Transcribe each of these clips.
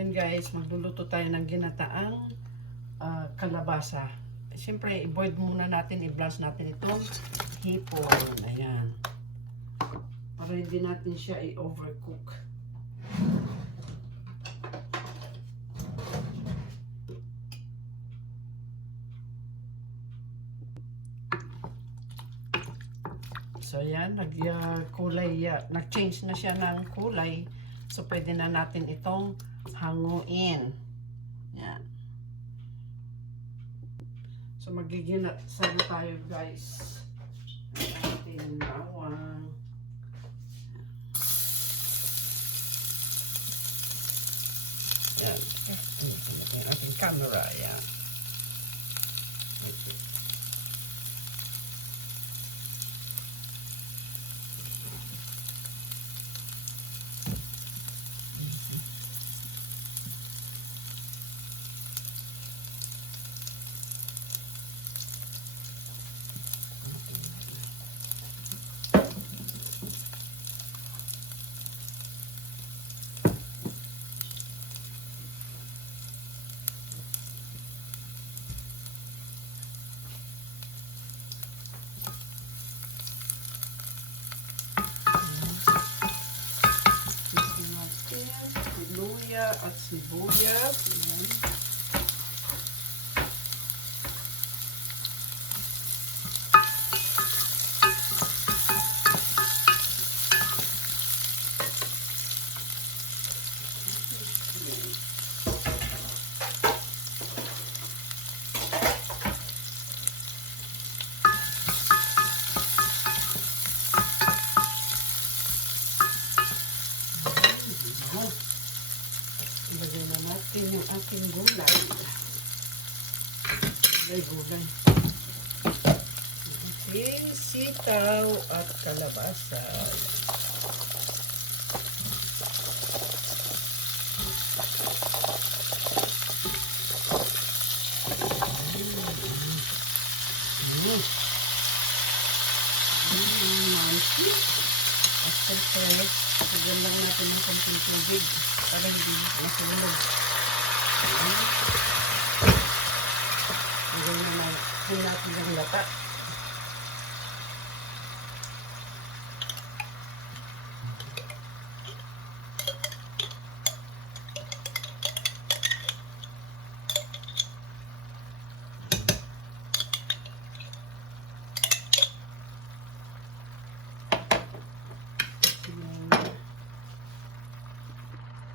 Yan guys, magluluto tayo ng ginataang kalabasa. Siyempre, i-boil muna natin, i-blanch natin itong hipon. Ayan. Para hindi natin siya i-overcook. So yan, nag-change na siya ng kulay. So pwede na natin itong hanguin. Yan. So magiging sana tayo guys. Ating bawang. Yan. Ang ating camera. Yan. Okay. Luya at sibuyas. Ayan. Ilagay na natin yung ating gulay. Gulay. Ating sitaw at kalabasa. At siyempre, sigyan lang natin ng konting tubig para hindi masunog. Sigyan natin ng lata.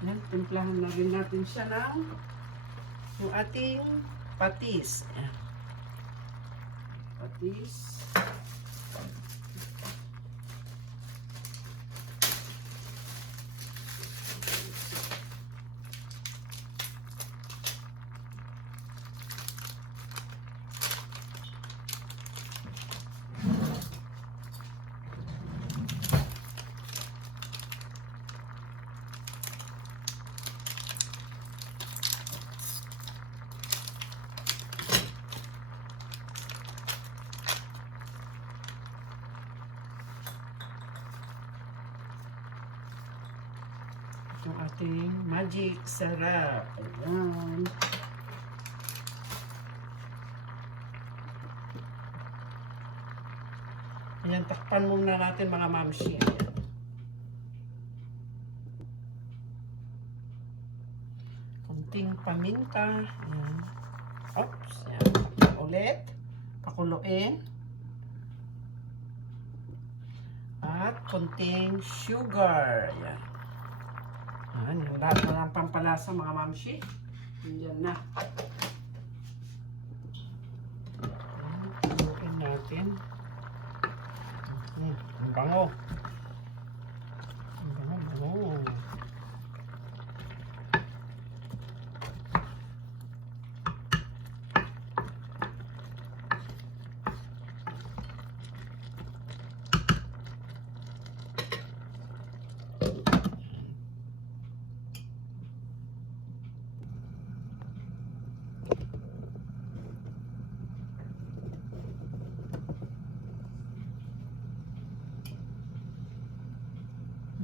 Yan, timplahan na rin natin siya ng yung ating patis. Yan. Patis. Yung ating magic sarap. Ayan. Ayan, takpan muna natin mga mamshi. Ayan. Kunting paminta. Ayan. Oops. Ayan. Takpan ulit. Pakuluin. At kunting sugar. Ayan. Ayan, yung lahat na ng pampalasa mga mamshi. Yan na. Ayan, natin. Ang bango. Ang bango.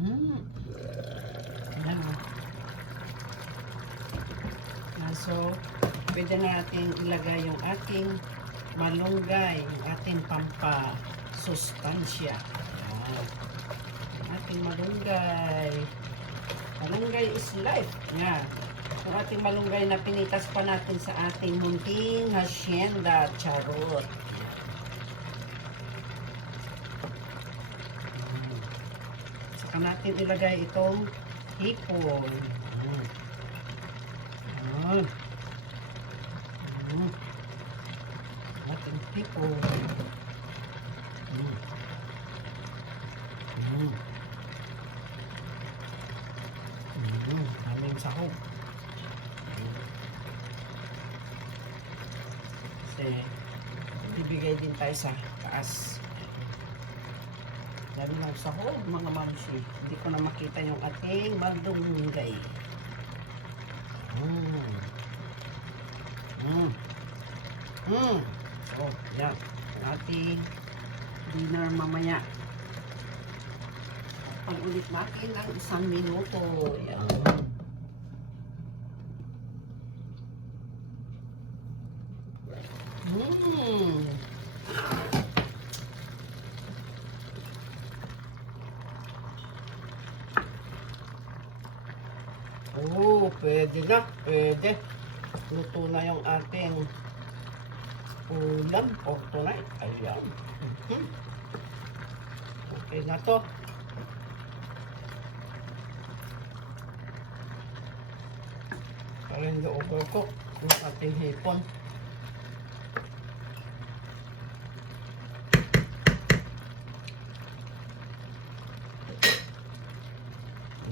Ayan. So, pwede na natin ilagay yung ating malunggay, yung ating pampasustansya. Ayan. Yung ating malunggay. Malunggay is life. Yan. Yung ating malunggay na pinitas pa natin sa ating munting hacienda. Charot. Saka natin ilagay itong hipon. Ayan. Ating hipon. Aming sahog. Kasi bibigay din tayo sa taas. Dami ng sahog mga mamsi. Hindi ko na makita yung ating malunggay. So, yan. Ang ating dinner mamaya. Pag-ulit natin ng 1 minuto. Yan. Oh, pwede na. Pwede. Luto na yung ating ulam for tonight. Ayan. Okay na to. Para hindi overcook yung ating hipon.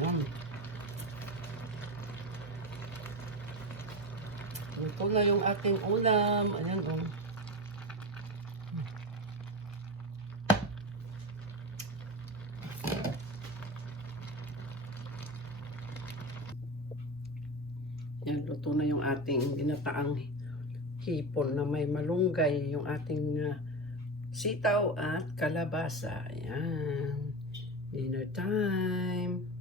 Ayan. Ito na yung ating ulam. Ayan o. Yan, luto na yung ating ginataang hipon na may malunggay, yung ating sitaw at kalabasa. Ayan. Dinner time.